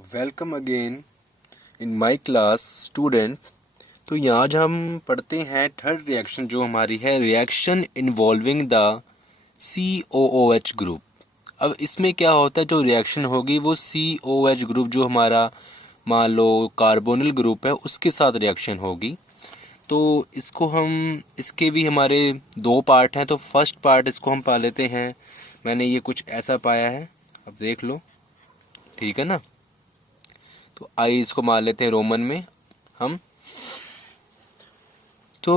Welcome again in my class student. तो यहाँ आज हम पढ़ते हैं थर्ड रिएक्शन जो हमारी है reaction involving the COOH group. अब इसमें क्या होता है, जो रिएक्शन होगी वो COOH ग्रुप जो हमारा मान लो कार्बोनिल ग्रुप है उसके साथ रिएक्शन होगी। तो इसको हम इसके भी हमारे दो पार्ट हैं। तो फर्स्ट पार्ट इसको हम पा लेते हैं। मैंने ये कुछ ऐसा पाया है, अब देख लो, ठीक है ना। तो आइए इसको मान लेते हैं रोमन में हम। तो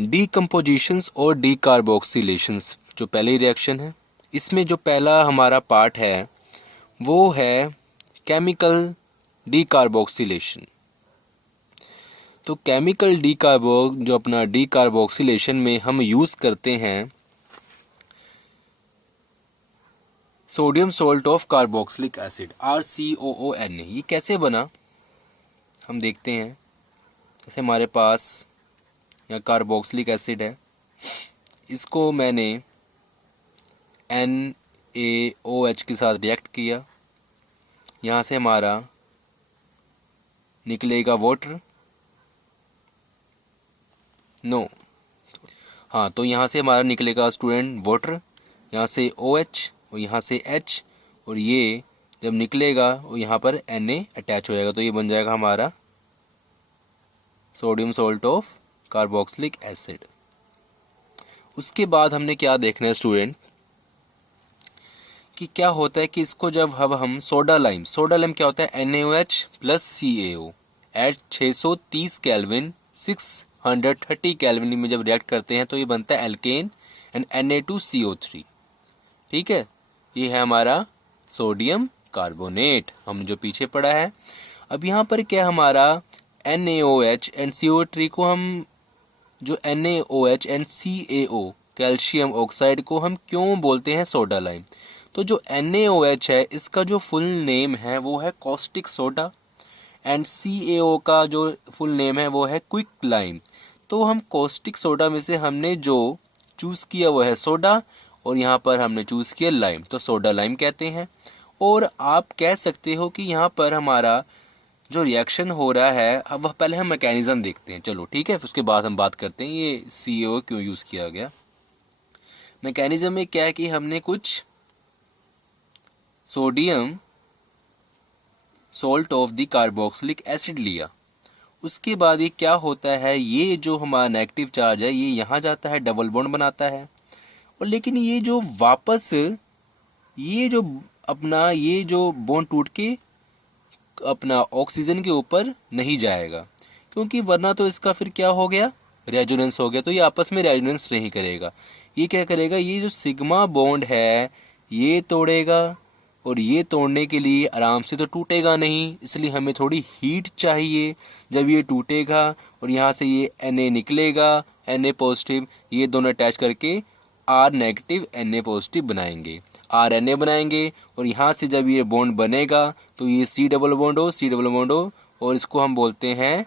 डीकम्पोजिशंस और डीकार्बोक्सिलेशंस जो पहली रिएक्शन है, इसमें जो पहला हमारा पार्ट है वो है केमिकल डीकार्बोक्सिलेशन। तो केमिकल जो अपना डीकार्बोक्सिलेशन में हम यूज़ करते हैं sodium salt of carboxylic acid RCOONA। ये कैसे बना हम देखते हैं। जैसे हमारे पास यहाँ कार्बोक्सिलिक एसिड है, इसको मैंने NaOH के साथ रिएक्ट किया, यहाँ से हमारा निकलेगा वाटर। हाँ, तो यहाँ से हमारा निकलेगा स्टूडेंट वाटर, यहाँ से OH और यहाँ से H, और ये जब निकलेगा और यहाँ पर Na अटैच हो जाएगा तो ये बन जाएगा हमारा sodium salt of carboxylic acid. उसके बाद हमने क्या देखना है स्टूडेंट कि क्या होता है कि इसको जब हम सोडा लाइम क्या होता है NaOH plus CaO at 630 kelvin 630 kelvin में जब रिएक्ट करते हैं तो ये बनता है एल्केन एंड Na2CO3। ठीक है, ये है हमारा सोडियम कार्बोनेट, हमने जो पीछे पढ़ा है। अब यहाँ पर क्या हमारा NaOH एंड CO3 को हम जो NaOH and CaO calcium oxide को हम क्यों बोलते हैं सोडा लाइम। तो जो NaOH है इसका जो फुल नेम है वो है कॉस्टिक सोडा एंड CaO का जो फुल नेम है वो है क्विक लाइम। तो हम कॉस्टिक सोडा में से हमने जो चूज़ किया वो है सोडा और यहाँ पर हमने चूज़ किया लाइम, तो सोडा लाइम कहते हैं। और आप कह सकते हो कि यहाँ पर हमारा जो रिएक्शन हो रहा है, अब वह पहले हम मैकेनिज़्म देखते हैं, चलो ठीक है, उसके बाद हम बात करते हैं ये CaO क्यों यूज़ किया गया। मैकेनिज़्म में क्या है कि हमने कुछ sodium salt of the carboxylic acid लिया। उसके बाद ये क्या होता है, ये जो हमारा नेगेटिव चार्ज है ये यहाँ जाता है, डबल बॉन्ड बनाता है, और लेकिन ये जो वापस ये जो बॉन्ड टूट के अपना ऑक्सीजन के ऊपर नहीं जाएगा, क्योंकि वरना तो इसका फिर क्या हो गया, रेजोनेंस हो गया। तो ये आपस में रेजोनेंस नहीं करेगा। ये क्या करेगा, ये जो सिग्मा बॉन्ड है ये तोड़ेगा, और ये तोड़ने के लिए आराम से तो टूटेगा नहीं, इसलिए हमें थोड़ी हीट चाहिए। जब ये टूटेगा और यहाँ से ये Na निकलेगा, Na पॉजिटिव, ये दोनों अटैच करके R नेगेटिव Na पॉजिटिव बनाएंगे, RNA बनाएंगे। और यहाँ से जब ये बॉन्ड बनेगा तो ये C डबल बॉन्ड हो और इसको हम बोलते हैं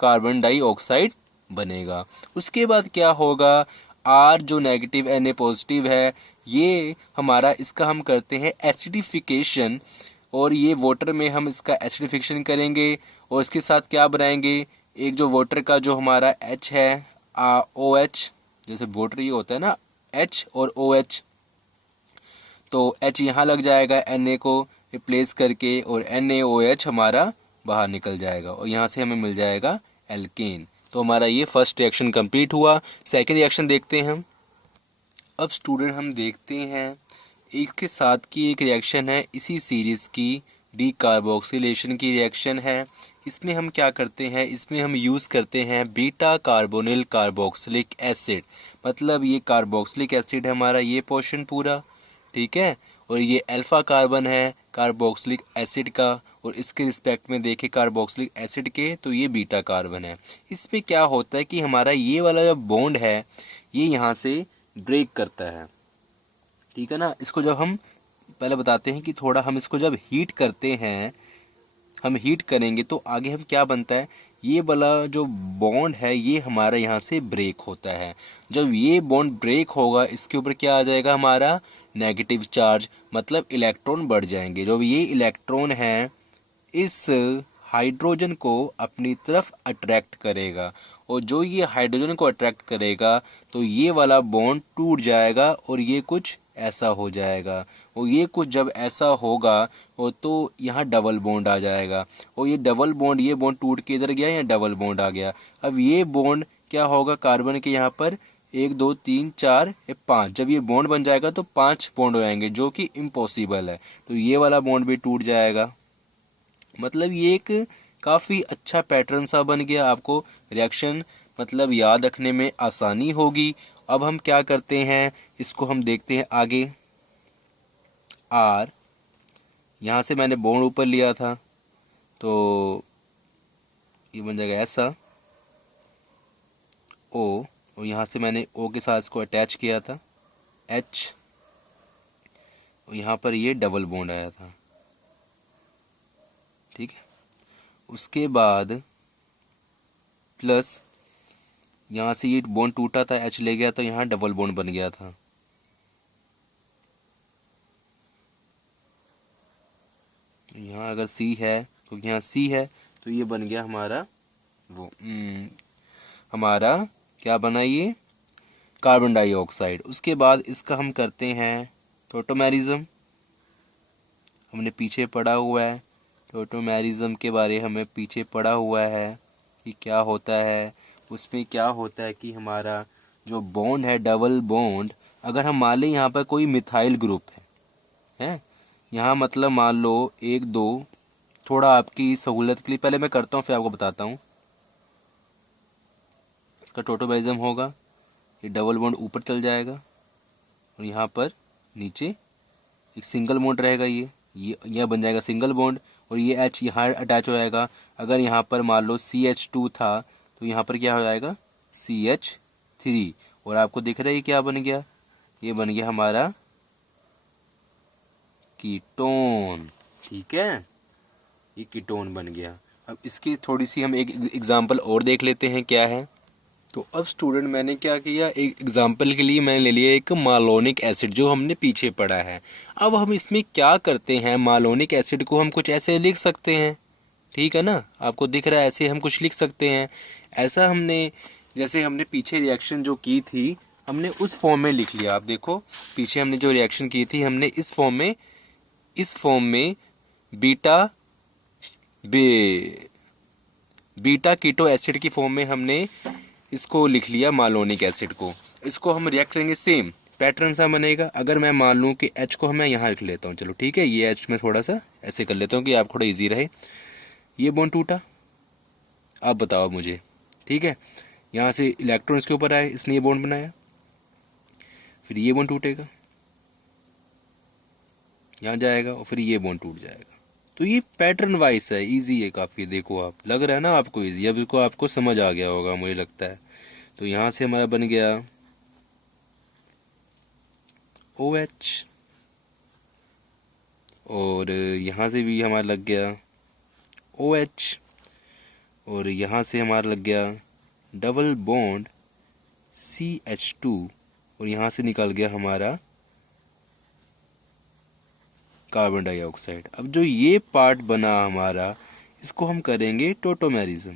कार्बन डाइऑक्साइड बनेगा। उसके बाद क्या होगा, R जो नेगेटिव Na पॉजिटिव है ये हमारा, इसका हम करते हैं एसिडिफिकेशन, और ये वाटर में हम इसका एसिडिफिकेशन करेंगे और इसके साथ क्या बनाएंगे, एक जो वाटर का जो हमारा H है OH, जैसे वाटर ये होता है ना H और OH, तो H यहाँ लग जाएगा Na को रिप्लेस करके और NaOH हमारा बाहर निकल जाएगा और यहाँ से हमें मिल जाएगा एल्केन। तो हमारा ये फर्स्ट रिएक्शन कंप्लीट हुआ। सेकंड रिएक्शन देखते हैं हम। अब स्टूडेंट हम देखते हैं इसके साथ की एक रिएक्शन है इसी सीरीज़ की, डीकार्बोक्सिलेशन की रिएक्शन है। इसमें हम क्या करते हैं, इसमें हम यूज़ करते हैं बीटा कार्बोनिल कार्बोक्सिलिक एसिड। मतलब ये कार्बोक्सिलिक एसिड है हमारा ये पोर्शन पूरा, ठीक है, और ये अल्फ़ा कार्बन है कार्बोक्सिलिक एसिड का, और इसके रिस्पेक्ट में देखें कार्बोक्सिलिक एसिड के तो ये बीटा कार्बन है। इसमें क्या होता है कि हमारा ये वाला जो बॉन्ड है ये यहाँ से ब्रेक करता है, ठीक है ना। इसको जब हम पहले बताते हैं कि थोड़ा हम इसको जब हीट करते हैं, हम हीट करेंगे तो आगे हम क्या बनता है, ये वाला जो बॉन्ड है ये हमारा यहाँ से ब्रेक होता है। जब ये बॉन्ड ब्रेक होगा इसके ऊपर क्या आ जाएगा हमारा नेगेटिव चार्ज, मतलब इलेक्ट्रॉन बढ़ जाएंगे। जो ये इलेक्ट्रॉन हैं इस हाइड्रोजन को अपनी तरफ अट्रैक्ट करेगा, और जो ये हाइड्रोजन को अट्रैक्ट करेगा तो ये वाला बॉन्ड टूट जाएगा और ये कुछ ऐसा हो जाएगा, और ये कुछ जब ऐसा होगा और तो यहाँ डबल बॉन्ड आ जाएगा, और ये डबल बॉन्ड, ये बॉन्ड टूट के इधर गया, यहाँ डबल बॉन्ड आ गया। अब ये बॉन्ड क्या होगा, कार्बन के यहाँ पर 1 2 3 4 5, जब ये बॉन्ड बन जाएगा तो 5 बॉन्ड हो जाएंगे, जो कि इम्पॉसिबल है, तो ये वाला बॉन्ड भी टूट जाएगा। मतलब ये एक काफ़ी अच्छा पैटर्न सा बन गया, आपको रिएक्शन मतलब याद रखने में आसानी होगी। अब हम क्या करते हैं, इसको हम देखते हैं आगे। आर, यहाँ से मैंने बॉन्ड ऊपर लिया था तो ये बन जाएगा ऐसा ओ, और यहाँ से मैंने ओ के साथ इसको अटैच किया था एच, और यहाँ पर ये डबल बॉन्ड आया था। ठीक है, उसके बाद प्लस यहाँ से ये बॉन्ड टूटा था, एच ले गया तो यहाँ डबल बॉन्ड बन गया था। यहाँ अगर सी है तो यहाँ सी है तो ये बन गया हमारा वो हमारा क्या बना, ये कार्बन डाइऑक्साइड। उसके बाद इसका हम करते हैं टोटोमेरिज्म, हमने पीछे पढ़ा हुआ है टोटोमेरिज्म के बारे हमें पीछे पढ़ा हुआ है कि क्या होता है। उसमें क्या होता है कि हमारा जो बॉन्ड है डबल बॉन्ड, अगर हम मान लें यहाँ पर कोई मिथाइल ग्रुप है यहाँ मतलब मान लो 1 2, थोड़ा आपकी सहूलत के लिए पहले मैं करता हूँ फिर आपको बताता हूँ। इसका टोटोमेरिज्म होगा, ये डबल बॉन्ड ऊपर चल जाएगा और यहाँ पर नीचे एक सिंगल बॉन्ड रहेगा, ये बन जाएगा सिंगल बॉन्ड, और ये एच यहाँ अटैच हो जाएगा। अगर यहाँ पर मान लो CH2 था तो यहाँ पर क्या हो जाएगा CH3, और आपको दिख रहा है ये क्या बन गया, ये बन गया हमारा कीटोन। ठीक है, ये कीटोन बन गया। अब इसकी थोड़ी सी हम एक एग्जांपल और देख लेते हैं क्या है। तो अब स्टूडेंट मैंने क्या किया, एक एग्जांपल के लिए मैंने ले लिया एक मालोनिक एसिड जो हमने पीछे पढ़ा है। अब हम इसमें क्या करते हैं, मालोनिक एसिड को हम कुछ ऐसे लिख सकते हैं, ठीक है ना, आपको दिख रहा है ऐसे हम कुछ लिख सकते हैं। ऐसा हमने जैसे हमने पीछे रिएक्शन जो की थी हमने उस फॉर्म में लिख लिया। आप देखो पीछे हमने जो रिएक्शन की थी हमने इस फॉर्म में बीटा कीटो एसिड की फॉर्म में हमने इसको लिख लिया मालोनिक एसिड को। इसको हम रिएक्ट करेंगे, सेम पैटर्न सा बनेगा। अगर मैं मान लूँ कि एच को मैं यहाँ लिख लेता हूँ, चलो ठीक है, ये एच में थोड़ा सा ऐसे कर लेता हूँ कि आप थोड़ा इजी रहे। ये बॉन्ड टूटा, आप बताओ मुझे, ठीक है, यहाँ से इलेक्ट्रॉन इसके ऊपर आए, इसने ये बॉन्ड बनाया, फिर ये बॉन्ड टूटेगा, यहाँ जाएगा और फिर ये बॉन्ड टूट जाएगा। तो ये पैटर्न वाइज है, इजी है काफ़ी। देखो आप, लग रहा है ना आपको इजी, अब इसको आपको समझ आ गया होगा मुझे लगता है। तो यहाँ से हमारा बन गया OH, और यहाँ से भी हमारा लग गया OH, और यहाँ से हमारा लग गया डबल बॉन्ड CH2, और यहाँ से निकल गया हमारा कार्बन डाइऑक्साइड। अब जो ये पार्ट बना हमारा, इसको हम करेंगे टोटोमेरिज्म।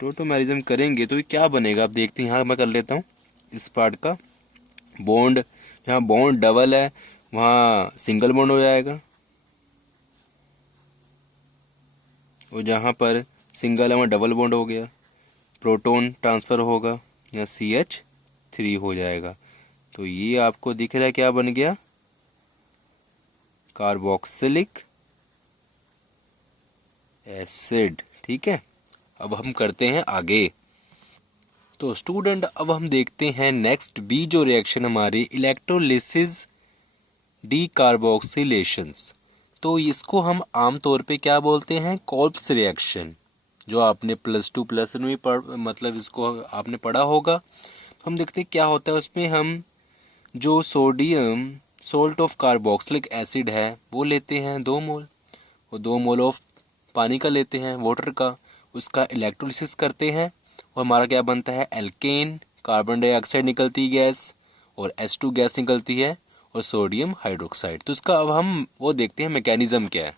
टोटोमेरिज्म करेंगे तो ये क्या बनेगा, आप देखते हैं। यहाँ मैं कर लेता हूँ इस पार्ट का बॉन्ड, जहाँ बॉन्ड डबल है वहाँ सिंगल बॉन्ड हो जाएगा, और जहाँ पर सिंगल है वहाँ डबल बॉन्ड हो गया, प्रोटॉन ट्रांसफ़र होगा, यहाँ CH3 हो जाएगा। तो ये आपको दिख रहा है क्या बन गया, कार्बोक्सिलिक एसिड। ठीक है, अब हम करते हैं आगे। तो स्टूडेंट अब हम देखते हैं नेक्स्ट बी जो रिएक्शन हमारी इलेक्ट्रोलिसिस डीकार्बोक्सिलेशंस। तो इसको हम आम तौर पे क्या बोलते हैं, कोल्प्स रिएक्शन, जो आपने +2 में मतलब इसको आपने पढ़ा होगा। तो हम देखते हैं क्या होता है उसमें, हम जो sodium salt of carboxylic acid है वो लेते हैं 2 मोल, और 2 मोल ऑफ पानी का लेते हैं, वाटर का, उसका इलेक्ट्रोलिसिस करते हैं, और हमारा क्या बनता है, एल्केन, कार्बन डाइऑक्साइड निकलती गैस और H2 गैस निकलती है, और सोडियम हाइड्रोक्साइड। तो इसका अब हम वो देखते हैं मैकेनिज़्म क्या है।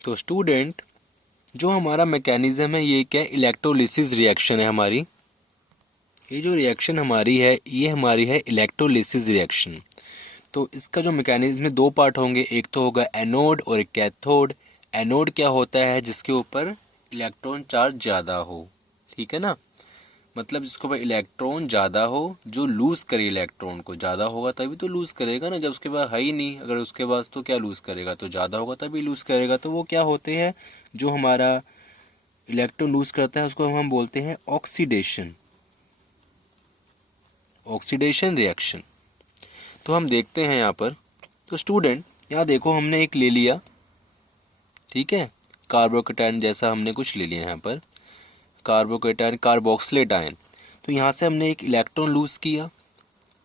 तो स्टूडेंट, जो हमारा मैकेनिज़्म है ये क्या है, इलेक्ट्रोलिसिस रिएक्शन है हमारी। ये जो रिएक्शन हमारी है ये हमारी है इलेक्ट्रोलिसिस रिएक्शन। तो इसका जो मैकेनिज्म में दो पार्ट होंगे, एक तो होगा एनोड और एक कैथोड। एनोड क्या होता है, जिसके ऊपर इलेक्ट्रॉन चार्ज ज़्यादा हो, ठीक है ना, मतलब जिसके ऊपर इलेक्ट्रॉन ज़्यादा हो, जो लूज़ करे इलेक्ट्रॉन को, ज़्यादा होगा तभी तो लूज़ करेगा ना, जब उसके पास है ही नहीं, अगर उसके पास तो क्या लूज़ करेगा, तो ज़्यादा होगा तभी लूज़ करेगा। तो वो क्या होते हैं, जो हमारा इलेक्ट्रॉन लूज़ करता है उसको हम बोलते हैं ऑक्सीडेशन, ऑक्सीडेशन रिएक्शन। तो हम देखते हैं यहाँ पर। तो स्टूडेंट यहाँ देखो हमने एक ले लिया, ठीक है, कार्बोकेटायन जैसा हमने कुछ ले लिया यहाँ पर, कार्बोकेटायन कार्बोक्सिलेट आयन। तो यहाँ से हमने एक इलेक्ट्रॉन लूज़ किया,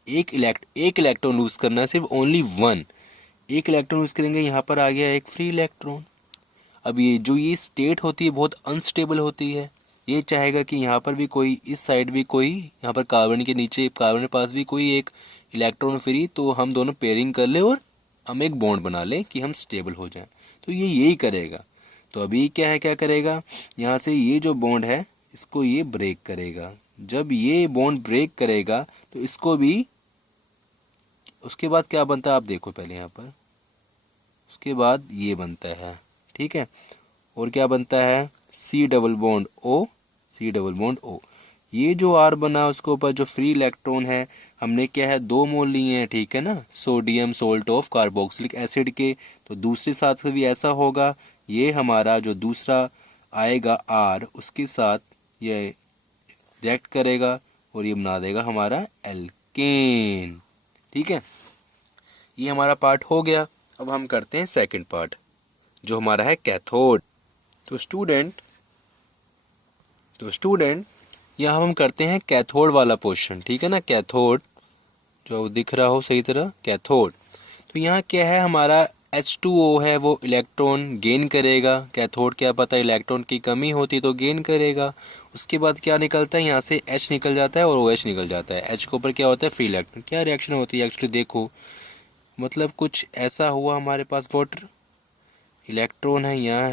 एक इलेक्ट्रॉन लूज़ करना है, सिर्फ ओनली वन, एक इलेक्ट्रॉन लूज़ करेंगे, यहाँ पर आ गया एक फ्री इलेक्ट्रॉन। अब ये स्टेट होती है बहुत अनस्टेबल होती है, ये चाहेगा कि यहाँ पर भी कोई, इस साइड भी कोई, यहाँ पर कार्बन के नीचे कार्बन के पास भी कोई एक इलेक्ट्रॉन फ्री, तो हम दोनों पेयरिंग कर ले और हम एक बॉन्ड बना लें कि हम स्टेबल हो जाएं। तो ये यही करेगा। तो अभी क्या है, क्या करेगा, यहाँ से ये जो बॉन्ड है इसको ये ब्रेक करेगा। जब ये बॉन्ड ब्रेक करेगा तो इसको भी, उसके बाद क्या बनता है आप देखो पहले यहाँ पर, उसके बाद ये बनता है, ठीक है, और क्या बनता है, C double bond O, C double bond O. ये जो आर बना उसके ऊपर जो फ्री इलेक्ट्रॉन है, हमने क्या है 2 मोल लिए हैं, ठीक है ना, sodium salt of carboxylic acid के। तो दूसरे साथ भी ऐसा होगा, ये हमारा जो दूसरा आएगा आर, उसके साथ ये रिएक्ट करेगा और ये बना देगा हमारा एल्केन, ठीक है। ये हमारा पार्ट हो गया। अब हम करते हैं सेकंड पार्ट, जो हमारा है कैथोड। तो स्टूडेंट यहाँ हम करते हैं कैथोड वाला पोर्शन, ठीक है ना, कैथोड जो दिख रहा हो सही तरह, कैथोड। तो यहाँ क्या है, हमारा H2O है, वो इलेक्ट्रॉन गेन करेगा। कैथोड क्या पता इलेक्ट्रॉन की कमी होती तो गेन करेगा। उसके बाद क्या निकलता है, यहाँ से H निकल जाता है और OH निकल जाता है। H के ऊपर क्या होता है, फ्री इलेक्ट्रॉन। क्या रिएक्शन होती है एक्चुअली देखो, मतलब कुछ ऐसा हुआ हमारे पास, वाटर इलेक्ट्रॉन है, यहाँ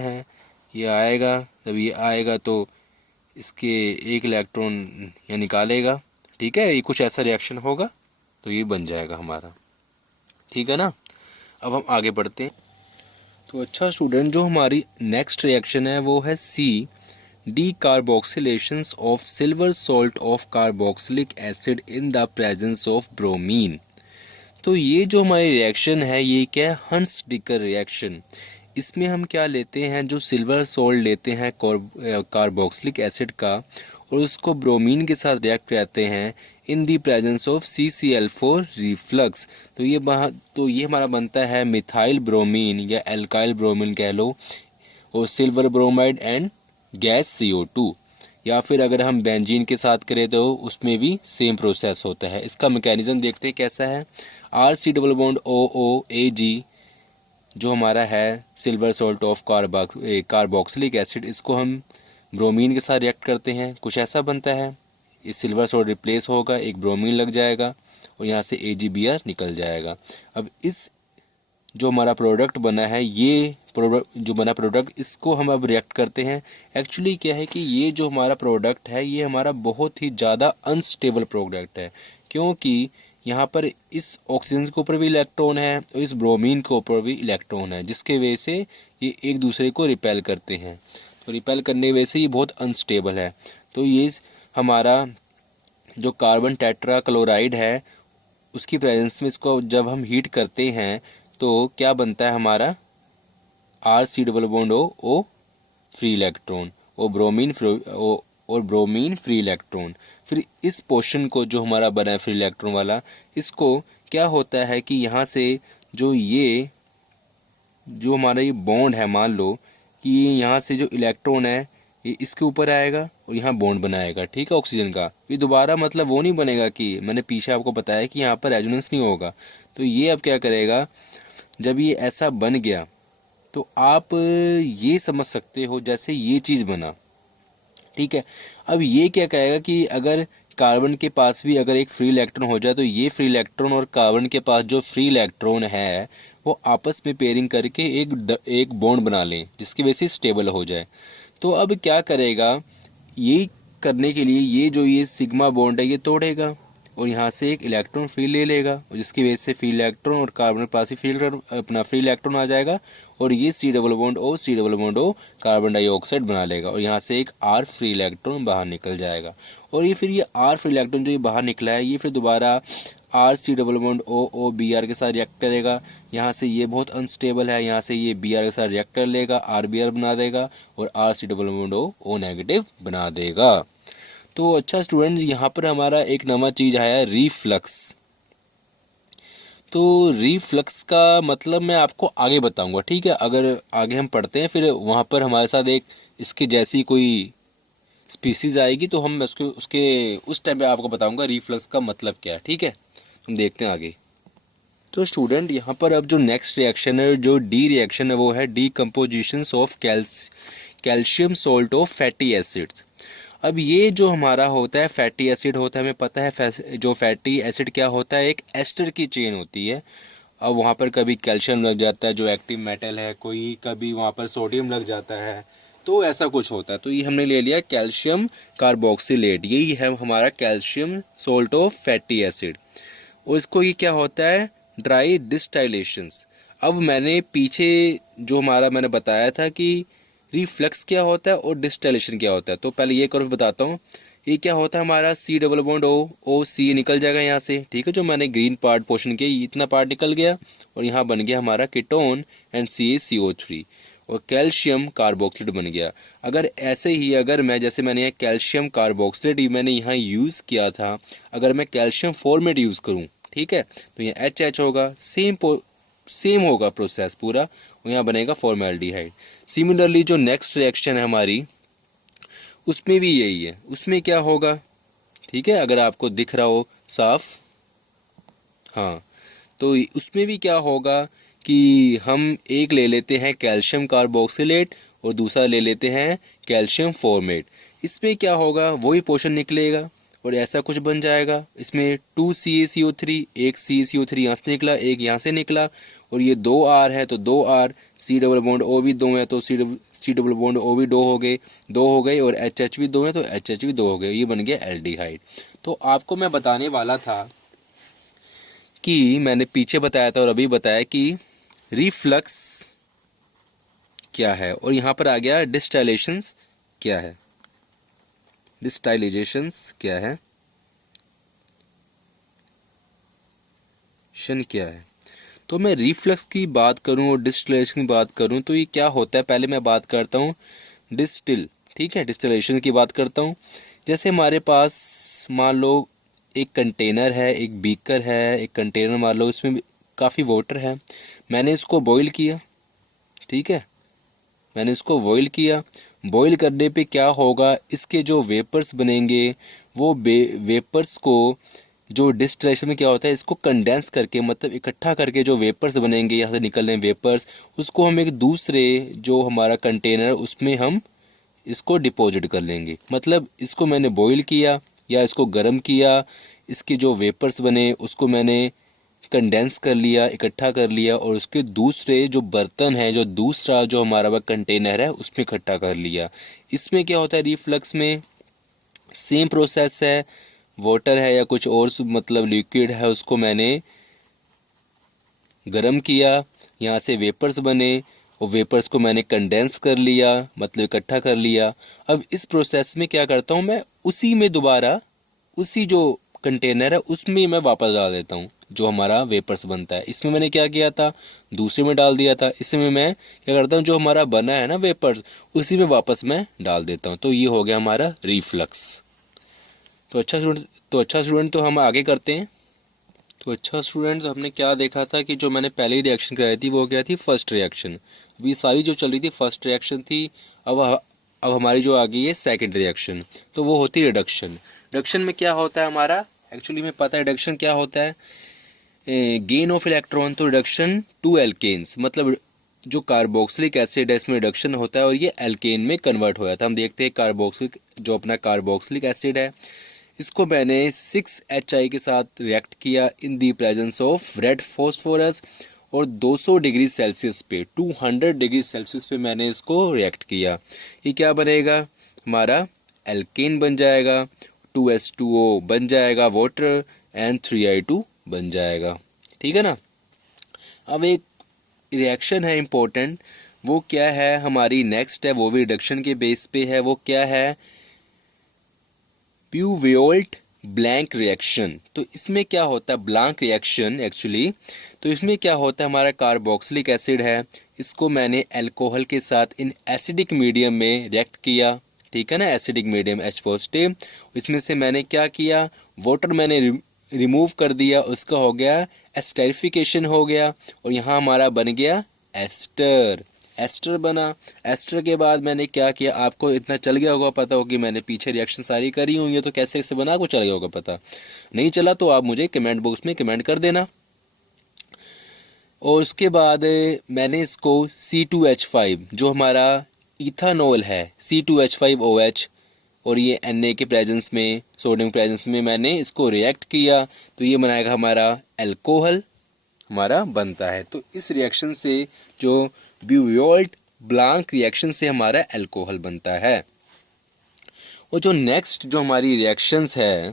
है, ये आएगा, जब ये आएगा तो इसके एक इलेक्ट्रॉन ये निकालेगा, ठीक है, ये कुछ ऐसा रिएक्शन होगा तो ये बन जाएगा हमारा, ठीक है ना। अब हम आगे बढ़ते हैं। तो अच्छा स्टूडेंट, जो हमारी नेक्स्ट रिएक्शन है वो है C D carboxylations of silver salt of carboxylic acid in the presence of bromine. तो ये जो हमारी रिएक्शन है ये क्या है, हंस डिकर रिएक्शन। इसमें हम क्या लेते हैं, जो सिल्वर सॉल्ट लेते हैं कार्बोक्सिलिक एसिड का, और उसको ब्रोमीन के साथ रिएक्ट करते हैं in the presence of CCl4 reflux. तो ये हमारा बनता है मिथाइल ब्रोमीन या एल्काइल ब्रोमीन कह लो, और silver bromide and gas CO2। या फिर अगर हम बेंजीन के साथ करें तो उसमें भी सेम प्रोसेस होता है। इसका मैकेनिज्म देखते हैं कैसा है। RC डबल बॉन्ड OOAG जो हमारा है silver salt of carboxylic acid, इसको हम ब्रोमीन के साथ रिएक्ट करते हैं, कुछ ऐसा बनता है। ये सिल्वर सॉल्ट रिप्लेस होगा, एक ब्रोमीन लग जाएगा और यहाँ से AgBr निकल जाएगा। अब इस जो हमारा प्रोडक्ट बना है, ये प्रोडक्ट इसको हम अब रिएक्ट करते हैं। एक्चुअली क्या है कि ये जो हमारा प्रोडक्ट है ये हमारा बहुत ही ज़्यादा अनस्टेबल प्रोडक्ट है, क्योंकि यहाँ पर इस ऑक्सीजन के ऊपर भी इलेक्ट्रॉन है और इस ब्रोमीन के ऊपर भी इलेक्ट्रॉन है, जिसके वजह से ये एक दूसरे को रिपेल करते हैं। तो रिपेल करने की वजह से ये बहुत अनस्टेबल है। तो ये हमारा जो कार्बन टेट्रा क्लोराइड है उसकी प्रेजेंस में इसको जब हम हीट करते हैं तो क्या बनता है हमारा, RC double bond O free electron और ब्रोमीन फ्री इलेक्ट्रॉन। फिर इस पोर्शन को जो हमारा बना है फ्री इलेक्ट्रॉन वाला, इसको क्या होता है कि यहाँ से जो हमारा ये बॉन्ड है, मान लो कि ये यहाँ से जो इलेक्ट्रॉन है ये इसके ऊपर आएगा और यहाँ बॉन्ड बनाएगा, ठीक है, ऑक्सीजन का। ये दोबारा मतलब वो नहीं बनेगा कि मैंने पीछे आपको बताया कि यहाँ पर रेजोनेंस नहीं होगा। तो ये अब क्या करेगा, जब ये ऐसा बन गया तो आप ये समझ सकते हो जैसे ये चीज़ बना, ठीक है। अब ये क्या कहेगा कि अगर कार्बन के पास भी अगर एक फ्री इलेक्ट्रॉन हो जाए तो ये फ्री इलेक्ट्रॉन और कार्बन के पास जो फ्री इलेक्ट्रॉन है वो आपस में पेयरिंग करके एक बॉन्ड बना लें जिसकी वजह से स्टेबल हो जाए। तो अब क्या करेगा, ये करने के लिए ये सिग्मा बॉन्ड है ये तोड़ेगा और यहाँ से एक इलेक्ट्रॉन फ्री ले लेगा जिसकी वजह से फ्री इलेक्ट्रॉन और कार्बन के पास ही अपना फ्री इलेक्ट्रॉन आ जाएगा और ये C++ कार्बन डाइऑक्साइड बना लेगा और यहाँ से एक R फ्री इलेक्ट्रॉन बाहर निकल जाएगा। और ये फिर ये R फ्री इलेक्ट्रॉन जो ये बाहर निकला है ये फिर दोबारा RC++O Br के साथ रिएक्ट करेगा। यहाँ से ये बहुत अनस्टेबल है, यहाँ से ये Br के साथ रिएक्ट कर लेगा, RBr बना देगा और RC++O नेगेटिव बना देगा। तो अच्छा स्टूडेंट्स, यहाँ पर हमारा एक नवा चीज़ आया रिफ्लक्स। तो रिफ्लक्स का मतलब मैं आपको आगे बताऊंगा, ठीक है। अगर आगे हम पढ़ते हैं फिर वहाँ पर हमारे साथ एक इसके जैसी कोई स्पीसीज आएगी तो हम उस टाइम पे आपको बताऊंगा रिफ्लक्स का मतलब क्या है, ठीक है। हम देखते हैं आगे। तो स्टूडेंट यहाँ पर अब जो नेक्स्ट रिएक्शन है, जो डी रिएक्शन है, वो है decomposition of calcium salt of fatty acids. अब ये जो हमारा होता है फैटी एसिड होता है, हमें पता है जो फैटी एसिड क्या होता है, एक एस्टर की चेन होती है। अब वहाँ पर कभी कैल्शियम लग जाता है जो एक्टिव मेटल है, कोई कभी वहाँ पर सोडियम लग जाता है, तो ऐसा कुछ होता है। तो ये हमने ले लिया कैल्शियम कार्बोक्सिलेट, यही है हमारा calcium salt of fatty acid. और इसको ये क्या होता है, ड्राई डिस्टाइलेशंस। अब मैंने पीछे जो मैंने बताया था कि रिफ्लक्स क्या होता है और डिस्टिलेशन क्या होता है, तो पहले ये कर्व बताता हूँ। ये क्या होता है हमारा C++O निकल जाएगा यहाँ से, ठीक है। जो मैंने ग्रीन पार्ट पोर्शन किया इतना पार्ट निकल गया और यहाँ बन गया हमारा कीटोन एंड CaCO3 और कैल्शियम कार्बोक्सिलेट बन गया। अगर ऐसे ही जैसे मैंने यहाँ कैल्शियम कार्बोक्सिलेट मैंने यहाँ यूज़ किया था, अगर मैं कैल्शियम फॉर्मेट यूज़ करूँ, ठीक है, तो यहाँ HH होगा, सेम होगा प्रोसेस पूरा और यहाँ बनेगा फॉर्मेल्डिहाइड। सिमिलरली जो नेक्स्ट रिएक्शन है हमारी उसमें भी यही है। उसमें क्या होगा, ठीक है, अगर आपको दिख रहा हो साफ, हाँ, तो उसमें भी क्या होगा कि हम एक ले लेते हैं कैल्शियम कार्बोक्सिलेट और दूसरा ले लेते हैं कैल्शियम फॉर्मेट। इसमें क्या होगा, वही पोर्शन निकलेगा और ऐसा कुछ बन जाएगा। इसमें 2 CaCO3, एक CaCO3 यहाँ से निकला, एक यहाँ से निकला और ये 2 R है तो 2 R, C++O भी 2 है तो C++O भी 2 हो गए और HH भी 2 है तो HH भी 2 हो गए, ये बन गया एल्डिहाइड। तो आपको मैं बताने वाला था कि मैंने पीछे बताया था और अभी बताया कि रिफ्लक्स क्या है और यहाँ पर आ गया डिस्टाइलेशंस क्या है, डिस्टाइलेशंस क्या है, शन क्या है। तो मैं रिफ्लक्स की बात करूं और डिस्टिलेशन की बात करूं तो ये क्या होता है, पहले मैं बात करता हूं डिस्टिल, ठीक है, डिस्टिलेशन की बात करता हूं। जैसे हमारे पास मान लो एक कंटेनर है, एक बीकर है, एक कंटेनर मान लो, इसमें काफ़ी वाटर है, मैंने इसको बॉईल किया, ठीक है, मैंने इसको बॉईल किया। बॉईल करने पे क्या होगा, इसके जो वेपर्स बनेंगे वो वेपर्स को जो डिस्टिलेशन में क्या होता है, इसको कंडेंस करके मतलब इकट्ठा करके जो वेपर्स बनेंगे, यहाँ से निकल रहे वेपर्स, उसको हम एक दूसरे जो हमारा कंटेनर उसमें हम इसको डिपॉजिट कर लेंगे। मतलब इसको मैंने बॉईल किया या इसको गर्म किया, इसके जो वेपर्स बने उसको मैंने कंडेंस कर लिया, इकट्ठा कर लिया और उसके दूसरे जो बर्तन है, जो दूसरा जो हमारा वह कंटेनर है उसमें इकट्ठा कर लिया। इसमें क्या होता है, रिफ्लक्स में सेम प्रोसेस है, वाटर है या कुछ और मतलब लिक्विड है, उसको मैंने गरम किया, यहाँ से वेपर्स बने और वेपर्स को मैंने कंडेंस कर लिया मतलब इकट्ठा कर लिया। अब इस प्रोसेस में क्या करता हूँ मैं, उसी में दोबारा उसी जो कंटेनर है उसमें मैं वापस डाल देता हूँ जो हमारा वेपर्स बनता है। इसमें मैंने क्या किया था, दूसरे में डाल दिया था, इसमें मैं क्या करता हूँ जो हमारा बना है ना वेपर्स उसी में वापस मैं डाल देता हूँ। तो ये हो गया हमारा रिफ्लक्स। तो अच्छा स्टूडेंट तो हम आगे करते हैं। तो अच्छा स्टूडेंट, तो हमने क्या देखा था कि जो मैंने पहली रिएक्शन कराई थी वो क्या थी, फर्स्ट रिएक्शन। अभी सारी जो चल रही थी फर्स्ट रिएक्शन थी। अब हमारी जो आ गई है सेकंड रिएक्शन, तो वो होती है रिडक्शन। रिडक्शन में क्या होता है हमारा, एक्चुअली में पता है रिडक्शन क्या होता है, गेन ऑफ इलेक्ट्रॉन। तो रिडक्शन टू एल्केन्स, मतलब जो कार्बोक्सिलिक एसिड है इसमें रिडक्शन होता है और ये एल्केन में कन्वर्ट हो जाता है। हम देखते हैं कार्बोक्सिलिक जो अपना कार्बोक्सिलिक एसिड है इसको मैंने 6HI के साथ रिएक्ट किया in the presence of red phosphorus और 200 डिग्री सेल्सियस पे 200 डिग्री सेल्सियस पे मैंने इसको रिएक्ट किया। ये क्या बनेगा, हमारा एल्केन बन जाएगा, 2H2O बन जाएगा वाटर एंड 3I2 बन जाएगा। ठीक है ना। अब एक रिएक्शन है इम्पोर्टेंट, वो क्या है हमारी नेक्स्ट है, वो भी रिडक्शन के बेस पे है। वो क्या है, प्यूवियोल्ट ब्लैंक रिएक्शन। तो इसमें क्या होता है, ब्लैंक रिएक्शन एक्चुअली, तो इसमें क्या होता है, हमारा कार्बोक्सिलिक एसिड है, इसको मैंने अल्कोहल के साथ इन एसिडिक मीडियम में रिएक्ट किया। ठीक है ना, एसिडिक मीडियम H पॉजिटिव, इसमें से मैंने क्या किया, वाटर मैंने रिमूव कर दिया, उसका हो गया एस्टरिफिकेशन हो गया और यहाँ हमारा बन गया एस्टर। एस्टर बना। एस्टर के बाद मैंने क्या किया, आपको इतना चल गया होगा पता हो कि मैंने पीछे रिएक्शन सारी करी हुई है, तो कैसे कैसे बना आपको चल गया होगा पता। नहीं चला तो आप मुझे कमेंट बॉक्स में कमेंट कर देना। और उसके बाद मैंने इसको C2H5 जो हमारा इथानॉल है, C2H5OH और ये Na के प्रेजेंस में, सोडियम प्रेजेंस में मैंने इसको रिएक्ट किया, तो ये बनाएगा हमारा अल्कोहल हमारा बनता है। तो इस रिएक्शन से जो ब्यूवियोल्ट ब्लैंक रिएक्शन से हमारा अल्कोहल बनता है। और जो नेक्स्ट जो हमारी रिएक्शंस है,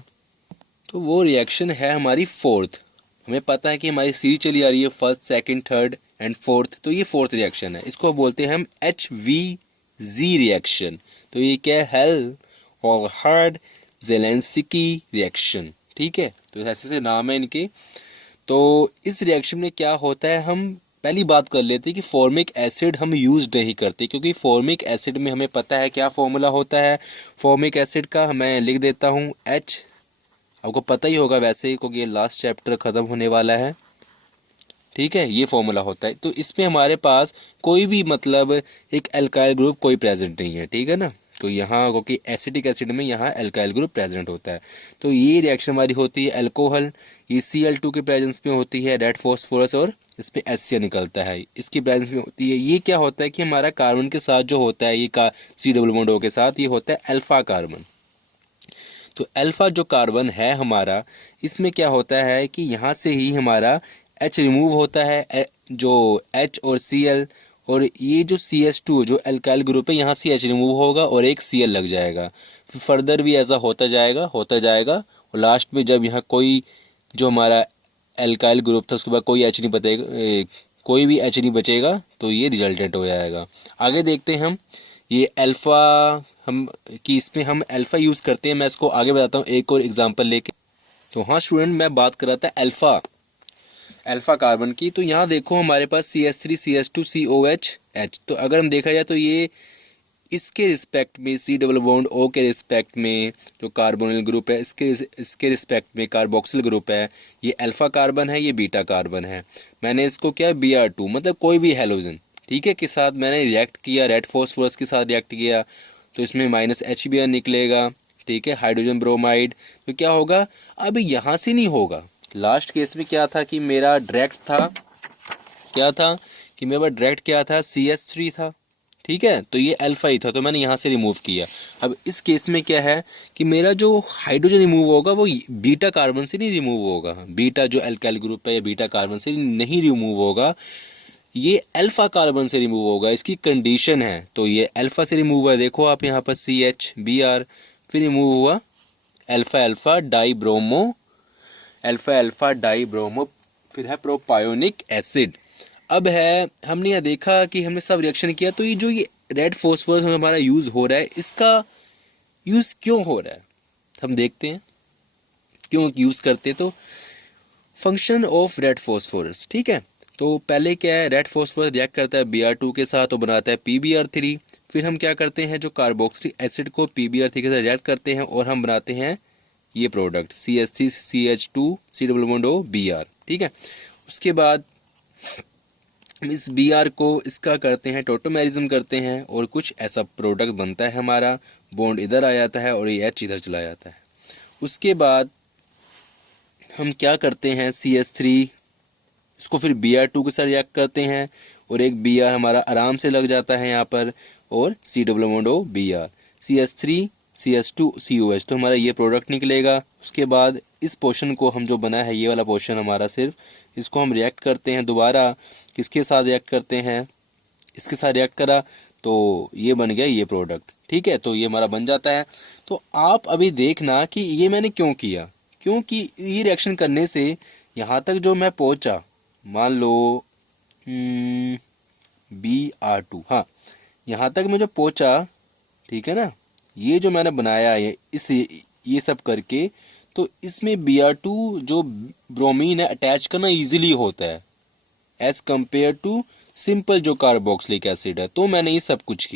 तो वो रिएक्शन है हमारी फोर्थ। हमें पता है कि हमारी सीरीज चली आ रही है first, second, third and fourth, तो ये फोर्थ रिएक्शन है। इसको बोलते हैं हम HVZ रिएक्शन। तो ये क्या है, हेल्महोल्ट्ज ज़ेलेंस्की रिएक्शन। ठीक है, तो ऐसे से नाम है इनके। तो इस रिएक्शन में क्या होता है, हम पहली बात कर लेते हैं कि फॉर्मिक एसिड हम यूज़ नहीं करते, क्योंकि फॉर्मिक एसिड में हमें पता है क्या फॉर्मूला होता है फॉर्मिक एसिड का। मैं लिख देता हूँ H, आपको पता ही होगा वैसे, क्योंकि ये लास्ट चैप्टर ख़त्म होने वाला है। ठीक है, ये फॉर्मूला होता है। तो इसमें हमारे पास कोई भी मतलब एक अल्काइल ग्रुप कोई प्रेजेंट नहीं है। ठीक है ना, तो यहाँ क्योंकि एसिडिक एसिड में यहाँ अल्काइल ग्रुप प्रेजेंट होता है, तो ये रिएक्शन हमारी होती है अल्कोहल। ये Cl2 के प्रेजेंस में होती है रेड फॉस्फोरस और इस पर HCl निकलता है, इसकी प्रेजेंस में होती है। ये क्या होता है कि हमारा कार्बन के साथ जो होता है, ये का C डबल बॉन्ड O के साथ, ये होता है अल्फा कार्बन। तो अल्फा जो कार्बन है हमारा, इसमें क्या होता है कि यहाँ से ही हमारा H रिमूव होता है, जो H और Cl, और ये जो CH2 जो अल्काइल ग्रुप है, यहाँ से H रिमूव होगा और एक Cl लग जाएगा। फिर फर्दर भी ऐसा होता जाएगा और लास्ट में जब यहाँ कोई जो हमारा अल्काइल ग्रुप था उसके बाद कोई H नहीं बचेगा, कोई भी H नहीं बचेगा, तो ये रिजल्टेंट हो जाएगा। आगे देखते हैं हम ये अल्फ़ा, हम कि इसमें हम अल्फ़ा यूज़ करते हैं। मैं इसको आगे बताता हूँ एक और एग्जांपल लेके। तो हाँ स्टूडेंट, मैं बात कर रहा था अल्फ़ा कार्बन की। तो यहाँ देखो हमारे पास CH3 CH2 COH। तो अगर हम देखा जाए तो ये इसके रिस्पेक्ट में C डबल बॉन्ड O के रिस्पेक्ट में जो कार्बोनिल ग्रुप है, इसके रिस्पेक्ट में कार्बोक्सिल ग्रुप है, ये अल्फ़ा कार्बन है, ये बीटा कार्बन है। मैंने इसको क्या Br2 मतलब कोई भी हेलोजन, ठीक है, के साथ मैंने रिएक्ट किया, रेड फॉस्फोरस के साथ रिएक्ट किया, तो इसमें -HBr निकलेगा। ठीक है, हाइड्रोजन ब्रोमाइड। तो क्या होगा, अब यहाँ से नहीं होगा। लास्ट केस में क्या था कि मेरा डायरेक्ट था, क्या था कि मेरे पास डायरेक्ट क्या था, CH3 था। ठीक है, तो ये अल्फा ही था, तो मैंने यहाँ से रिमूव किया। अब इस केस में क्या है कि मेरा जो हाइड्रोजन रिमूव होगा वो बीटा कार्बन से नहीं रिमूव होगा, बीटा जो अल्काइल ग्रुप है या बीटा कार्बन से नहीं रिमूव होगा, ये अल्फा कार्बन से रिमूव होगा। इसकी कंडीशन है। तो ये अल्फा से रिमूव हुआ, देखो आप यहाँ पर CHBr, फिर रिमूव हुआ अल्फा अल्फा डाइब्रोमो, फिर है प्रोपायोनिक एसिड। अब है, हमने यह देखा कि हमने सब रिएक्शन किया, तो ये जो ये रेड फॉस्फोरस हमारा यूज़ हो रहा है, इसका यूज़ क्यों हो रहा है हम देखते हैं, क्यों यूज़ करते हैं। तो फंक्शन ऑफ रेड फॉस्फोरस, ठीक है, तो पहले क्या है, रेड फॉस्फोरस रिएक्ट करता है Br2 के साथ और बनाता है PBr3। फिर हम क्या करते हैं, जो कार्बोक्सिलिक एसिड को PBr3 के साथ रिएक्ट करते हैं और हम बनाते हैं ये product CH3 CH2 C double bond O Br। ठीक है, उसके बाद इस Br को इसका करते हैं, टोटोमेरिज्म करते हैं और कुछ ऐसा प्रोडक्ट बनता है हमारा, बॉन्ड इधर आ जाता है और ये H इधर चला जाता है। उसके बाद हम क्या करते हैं, CH3 इसको फिर Br2 के साथ रिएक्ट करते हैं और एक Br हमारा आराम से लग जाता है यहाँ पर, और C double bond O Br, CH3 CH2COH, तो हमारा ये प्रोडक्ट निकलेगा। उसके बाद इस पोर्शन को हम जो बना है, ये वाला पोर्शन हमारा, सिर्फ इसको हम रिएक्ट करते हैं दोबारा, किसके साथ रिएक्ट करते हैं, इसके साथ रिएक्ट करा तो ये बन गया ये प्रोडक्ट। ठीक है, तो ये हमारा बन जाता है। तो आप अभी देखना कि ये मैंने क्यों किया, क्योंकि ये रिएक्शन करने से यहाँ तक जो मैं पहुँचा, मान लो Br2, हाँ, यहाँ तक मैं जो पहुँचा, ठीक है ना, ये जो मैंने बनाया है ये सब करके, तो इसमें Br2 जो ब्रोमीन है अटैच करना इजीली होता है एज़ कम्पेयर टू सिंपल जो कार्बोक्सिलिक एसिड है। तो मैंने ये सब कुछ किया।